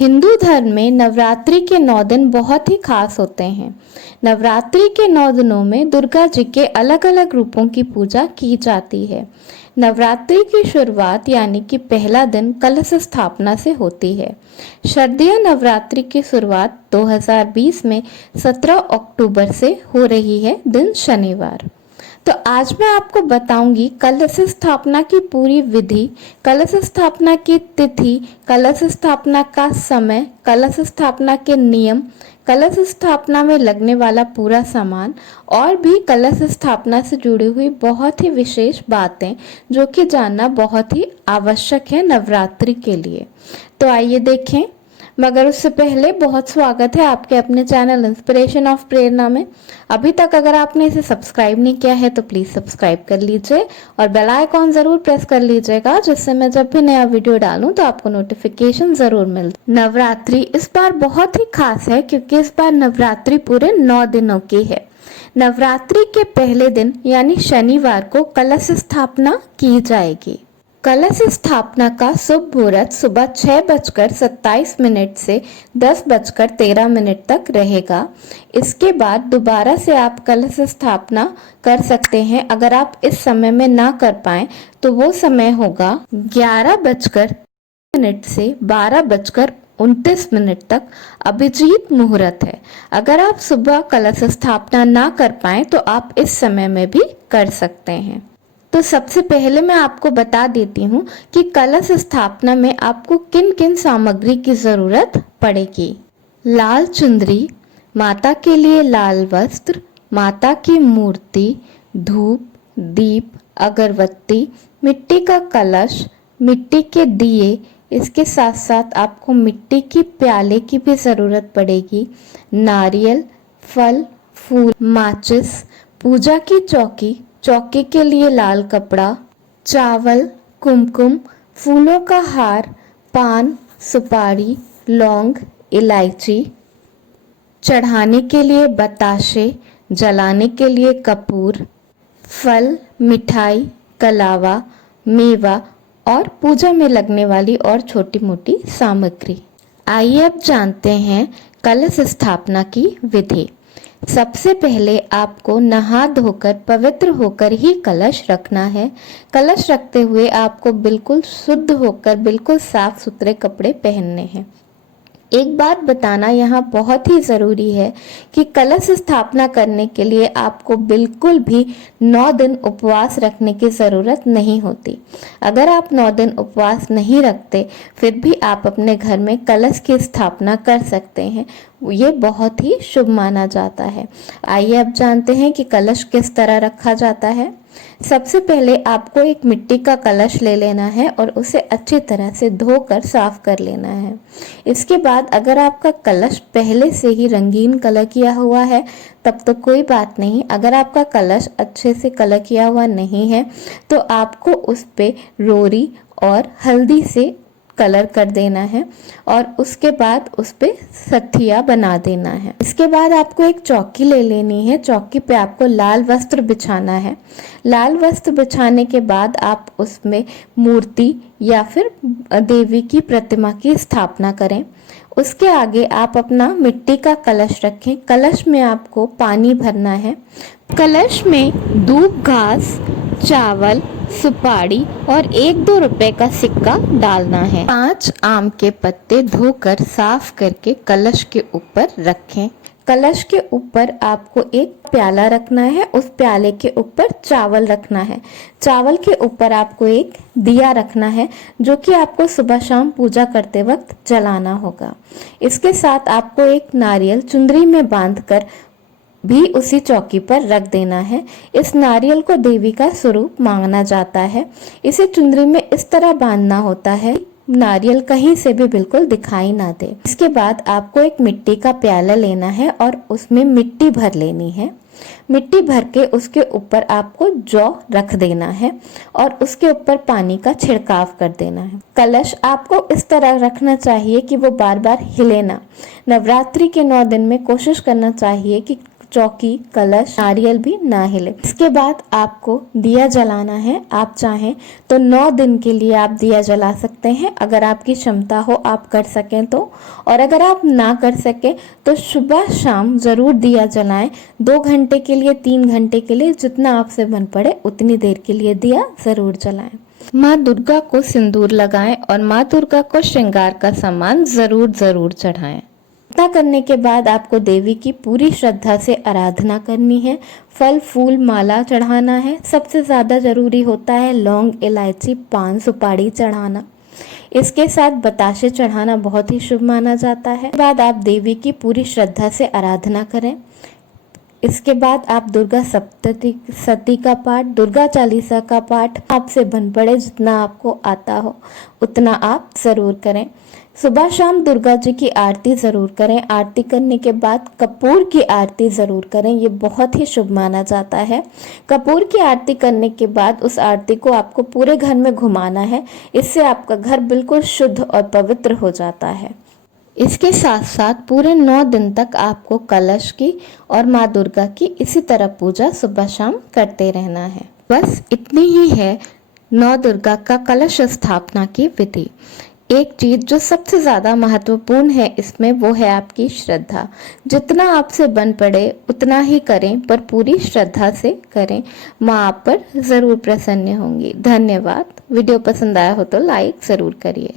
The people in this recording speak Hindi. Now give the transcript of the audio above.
हिंदू धर्म में नवरात्रि के 9 दिन बहुत ही खास होते हैं। नवरात्रि के 9 दिनों में दुर्गा जी के अलग अलग रूपों की पूजा की जाती है। नवरात्रि की शुरुआत यानी कि पहला दिन कलश स्थापना से होती है। शारदीय नवरात्रि की शुरुआत 2020 में 17 अक्टूबर से हो रही है, दिन शनिवार। तो आज मैं आपको बताऊंगी कलश स्थापना की पूरी विधि, कलश स्थापना की तिथि, कलश स्थापना का समय, कलश स्थापना के नियम, कलश स्थापना में लगने वाला पूरा सामान और भी कलश स्थापना से जुड़ी हुई बहुत ही विशेष बातें जो कि जानना बहुत ही आवश्यक है नवरात्रि के लिए। तो आइए देखें। मगर उससे पहले बहुत स्वागत है आपके अपने चैनल इंस्पिरेशन ऑफ प्रेरणा में। अभी तक अगर आपने इसे सब्सक्राइब नहीं किया है तो प्लीज सब्सक्राइब कर लीजिए और बेल आइकॉन जरूर प्रेस कर लीजिएगा, जिससे मैं जब भी नया वीडियो डालूं तो आपको नोटिफिकेशन जरूर मिले। नवरात्रि इस बार बहुत ही खास है क्योंकि इस बार नवरात्रि पूरे 9 दिनों की है। नवरात्रि के पहले दिन यानी शनिवार को कलश स्थापना की जाएगी। कलश स्थापना का शुभ मुहूर्त सुबह 6:27 से 10:13 तक रहेगा। इसके बाद दोबारा से आप कलश स्थापना कर सकते हैं। अगर आप इस समय में ना कर पाए तो वो समय होगा 11:00 से 12:29 तक अभिजीत मुहूर्त है। अगर आप सुबह कलश स्थापना ना कर पाए तो आप इस समय में भी कर सकते हैं। तो सबसे पहले मैं आपको बता देती हूँ कि कलश स्थापना में आपको किन किन सामग्री की जरूरत पड़ेगी। लाल चुंदरी, माता के लिए लाल वस्त्र, माता की मूर्ति, धूप, दीप, अगरबत्ती, मिट्टी का कलश, मिट्टी के दिए। इसके साथ साथ आपको मिट्टी की प्याले की भी जरूरत पड़ेगी। नारियल, फल, फूल, माचिस, पूजा की चौकी, चौकी के लिए लाल कपड़ा, चावल, कुमकुम, फूलों का हार, पान, सुपारी, लौंग, इलायची, चढ़ाने के लिए बताशे, जलाने के लिए कपूर, फल, मिठाई, कलावा, मेवा और पूजा में लगने वाली और छोटी मोटी सामग्री। आइए अब जानते हैं कलश स्थापना की विधि। सबसे पहले आपको नहा धोकर पवित्र होकर ही कलश रखना है। कलश रखते हुए आपको बिल्कुल शुद्ध होकर बिल्कुल साफ सुथरे कपड़े पहनने हैं। एक बात बताना यहाँ बहुत ही ज़रूरी है कि कलश स्थापना करने के लिए आपको बिल्कुल भी 9 दिन उपवास रखने की ज़रूरत नहीं होती। अगर आप 9 दिन उपवास नहीं रखते फिर भी आप अपने घर में कलश की स्थापना कर सकते हैं। ये बहुत ही शुभ माना जाता है। आइए अब जानते हैं कि कलश किस तरह रखा जाता है। सबसे पहले आपको एक मिट्टी का कलश ले लेना है और उसे अच्छी तरह से धोकर साफ कर लेना है। इसके बाद अगर आपका कलश पहले से ही रंगीन कलर किया हुआ है तब तो कोई बात नहीं। अगर आपका कलश अच्छे से कलर किया हुआ नहीं है तो आपको उस पे रोरी और हल्दी से कलर कर देना है और उसके बाद उस पे सठिया बना देना है। इसके बाद आपको एक चौकी ले लेनी है। चौकी पे आपको लाल वस्त्र बिछाना है। लाल वस्त्र बिछाने के बाद आप उसमें मूर्ति या फिर देवी की प्रतिमा की स्थापना करें। उसके आगे आप अपना मिट्टी का कलश रखें। कलश में आपको पानी भरना है। कलश में दूब घास, चावल, सुपारी और 1-2 रुपए का सिक्का डालना है। 5 आम के पत्ते धोकर साफ करके कलश के ऊपर रखें। कलश के ऊपर आपको एक प्याला रखना है। उस प्याले के ऊपर चावल रखना है। चावल के ऊपर आपको एक दिया रखना है जो कि आपको सुबह शाम पूजा करते वक्त जलाना होगा। इसके साथ आपको एक नारियल चुंदरी में बांधकर भी उसी चौकी पर रख देना है। इस नारियल को देवी का स्वरूप माना जाता है। इसे चुंदरी में इस तरह बांधना होता है नारियल कहीं से भी बिल्कुल दिखाई ना दे। इसके बाद आपको एक मिट्टी का प्याला लेना है और उसमें मिट्टी भर लेनी है। मिट्टी भर के उसके ऊपर आपको जौ रख देना है और उसके ऊपर पानी का छिड़काव कर देना है। कलश आपको इस तरह रखना चाहिए कि वो बार बार हिले ना। नवरात्रि के 9 दिन में कोशिश करना चाहिए कि चौकी, कलश, नारियल भी ना हिले। इसके बाद आपको दिया जलाना है। आप चाहें तो 9 दिन के लिए आप दिया जला सकते हैं, अगर आपकी क्षमता हो, आप कर सकें तो। और अगर आप ना कर सके तो सुबह शाम जरूर दिया जलाएं। 2 घंटे के लिए, 3 घंटे के लिए, जितना आपसे बन पड़े उतनी देर के लिए दिया जरूर जलाएं। माँ दुर्गा को सिंदूर लगाएं और माँ दुर्गा को श्रृंगार का सामान जरूर चढ़ाएं। इतना करने के बाद आपको देवी की पूरी श्रद्धा से आराधना करनी है। फल, फूल, माला चढ़ाना है। सबसे ज्यादा जरूरी होता है लौंग, इलायची, पान, सुपारी चढ़ाना। इसके साथ बताशे चढ़ाना बहुत ही शुभ माना जाता है। इसके बाद आप देवी की पूरी श्रद्धा से आराधना करें। इसके बाद आप दुर्गा सप्तशती का पाठ, दुर्गा चालीसा का पाठ आपसे बन पड़े, जितना आपको आता हो उतना आप जरूर करें। सुबह शाम दुर्गा जी की आरती जरूर करें। आरती करने के बाद कपूर की आरती जरूर करें, ये बहुत ही शुभ माना जाता है। कपूर की आरती करने के बाद उस आरती को आपको पूरे घर में घुमाना है। इससे आपका घर बिल्कुल शुद्ध और पवित्र हो जाता है। इसके साथ साथ पूरे 9 दिन तक आपको कलश की और माँ दुर्गा की इसी तरह पूजा सुबह शाम करते रहना है। बस इतनी ही है 9 दुर्गा का कलश स्थापना की विधि। एक चीज जो सबसे ज्यादा महत्वपूर्ण है इसमें, वो है आपकी श्रद्धा। जितना आपसे बन पड़े उतना ही करें, पर पूरी श्रद्धा से करें। माँ आप पर जरूर प्रसन्न होंगी। धन्यवाद। वीडियो पसंद आया हो तो लाइक जरूर करिए।